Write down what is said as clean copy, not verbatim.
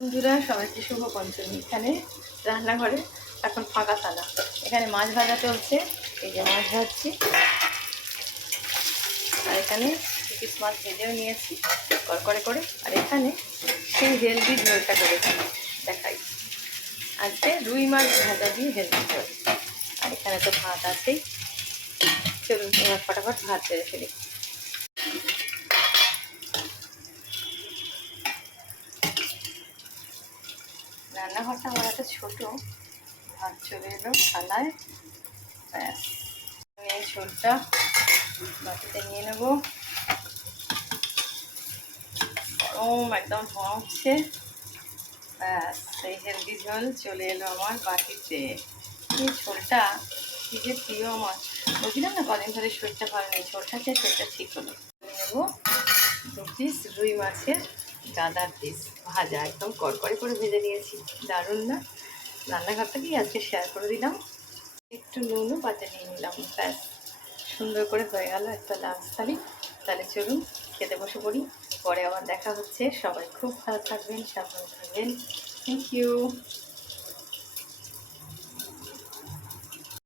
বন্ধুরা সবাইকে শুভ পঞ্চমী। এখানে রান্নাঘরে এখন ফাঁকা থালা, এখানে মাছ ভাজা চলছে, এই যে মাছ ভাজছি, আর এখানে ইলিশ মাছ ভেজেও নিয়েছি করকরে করে, আর এখানে সেই হেলদি ঝোলটা করেছি দেখাই। আজকে রুই মাছ ভাজা দিয়ে হেলদি ঝোল, আর এখানে তো ভাত আছেই। চলুন এবার ফটাফট ভাত বেড়ে ফেলি। রান্নাঘরটা আমার এত ছোটো, ভাত চলে এলো থালায়, ব্যাস। এই ঝোলটা বাটিতে নিয়ে নেব। গরম একদম ধোঁয়া উঠছে, ব্যাস সেই হেলদি ঝোল চলে এলো আমার বাটিতে। এই ঝোলটা কি যে প্রিয় আমার, বলছিলাম না কদিন ধরে শরীরটা ভালো নেই, ঝোলটা খেয়ে শরীরটা ঠিক হলো। নেব 2 পিস রুই মাছের গাদার পিস ভাজা, একদম কড়কড়ে করে ভেজে নিয়েছি, দারুণ না? রান্নাঘরটাকেই আজকে শেয়ার করে দিলাম। একটু নুনও পাতে নিয়ে নিলাম, ব্যাস সুন্দর করে হয়ে গেল একটা লাঞ্চ থালি। তাহলে চলুন খেতে বসে পড়ি, পরে আবার দেখা হচ্ছে। সবাই খুব ভালো থাকবেন, সাবধানে থাকবেন। Thank you.